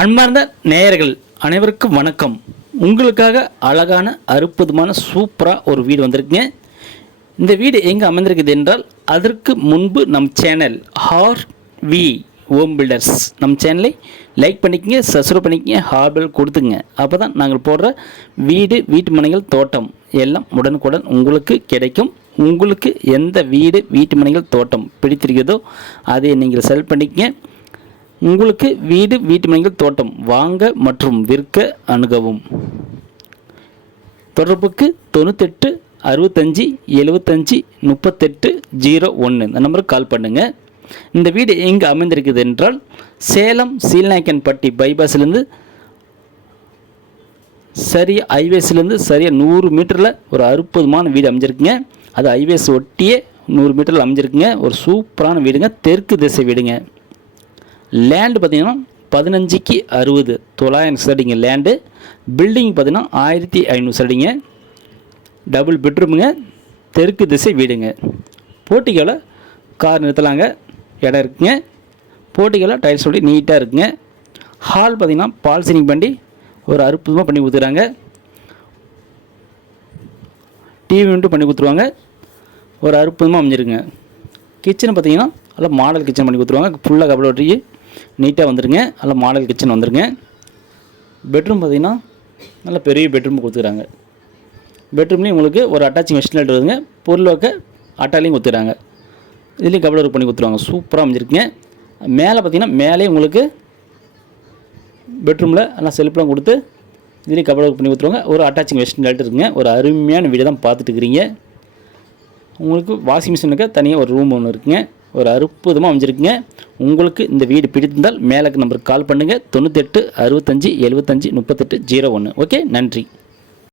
அன்பார்ந்த நேயர்கள் அனைவருக்கும் வணக்கம். உங்களுக்காக அழகான அற்புதமான சூப்பராக ஒரு வீடு வந்திருக்குங்க. இந்த வீடு எங்கே அமைந்திருக்குது என்றால் அதற்கு முன்பு நம் சேனல் ஆர்வி ஹோம் பில்டர்ஸ் நம் சேனலை லைக் பண்ணிக்கங்க, சப்ஸ்கிரைப் பண்ணிக்கங்க, ஹார்பல் கொடுத்துங்க. அப்போ தான் நாங்கள் போடுற வீடு, வீட்டு மனைகள், தோட்டம் எல்லாம் உடனுக்குடன் உங்களுக்கு கிடைக்கும். உங்களுக்கு எந்த வீடு, வீட்டு மனைகள், தோட்டம் பிடித்திருக்கிறதோ அதை நீங்கள் செல் பண்ணிக்கங்க. உங்களுக்கு வீடு, வீட்டு மனைகள், தோட்டம் வாங்க மற்றும் விற்க அணுகவும். தொடர்புக்கு 98 65 75 38 01 இந்த நம்பருக்கு கால் பண்ணுங்கள். இந்த வீடு எங்கே அமைந்திருக்குது என்றால் சேலம் சீல்நாயக்கன்பட்டி பைபாஸ்லேருந்து சரியாக ஹைவேஸ்லேருந்து சரியாக 100 மீட்டரில் ஒரு அற்புதமான வீடு அமைஞ்சிருக்குங்க. அது ஹைவேஸ் ஒட்டியே 100 மீட்டரில் அமைஞ்சிருக்குங்க. ஒரு சூப்பரான வீடுங்க, தெற்கு திசை வீடுங்க. லேண்டு பார்த்திங்கன்னா 15க்கு 60 900 சடிங்க லேண்டு. பில்டிங் பார்த்திங்கன்னா 1500 சடிங்க. டபுள் பெட்ரூமுங்க, தெற்கு திசை வீடுங்க. போட்டிகளை கார் நிறுத்தலாங்க, இடம் இருக்குங்க. போட்டிகளை டைல்ஸ் ஒட்டி நீட்டாக இருக்குங்க. ஹால் பார்த்திங்கன்னா பால் சீலிங் பண்ணி ஒரு அற்புதமாக பண்ணி கொடுத்துறாங்க. டிவி விண்டும் பண்ணி கொடுத்துருவாங்க. ஒரு அற்புதமாக அமைஞ்சிருக்குங்க. கிச்சன் பார்த்திங்கன்னா நல்லா மாடல் கிச்சன் பண்ணி கொடுத்துருவாங்க. ஃபுல்லாக கபடி ஒட்டி நீட்டாக வந்துடுங்க. நல்லா மாடல் கிச்சன் வந்துடுங்க. பெட்ரூம் பார்த்திங்கன்னா நல்ல பெரிய பெட்ரூம் கொடுத்துக்கிறாங்க. பெட்ரூம்லேயும் உங்களுக்கு ஒரு அட்டாச்சிங் வெஸ்டர்ன் லைட் வருதுங்க. பொருள் வைக்க அட்டாலையும் கொடுத்துறாங்க. இதுலேயும் கபடி ஒர்க் பண்ணி கொடுத்துருவாங்க. சூப்பராக அமைஞ்சிருக்குங்க. மேலே பார்த்திங்கன்னா மேலே உங்களுக்கு பெட்ரூமில் நல்லா செல்ஃப்லாம் கொடுத்து இதுலேயும் கபடி ஒர்க் பண்ணி கொடுத்துருவாங்க. ஒரு அட்டாச்சிங் வெஸ்டர்ன் லைட் இருக்குங்க. ஒரு அருமையான வீடு தான் பார்த்துட்டு இருக்கிறீங்க. உங்களுக்கு வாஷிங் மிஷினுக்கு தனியாக ஒரு ரூம் ஒன்று இருக்குங்க. ஒரு அற்புதமாக அமைஞ்சிருக்குங்க. உங்களுக்கு இந்த வீடு பிடித்திருந்தால் மேலே நம்பருக்கு கால் பண்ணுங்கள். 98 65 75 38 01. ஓகே, நன்றி.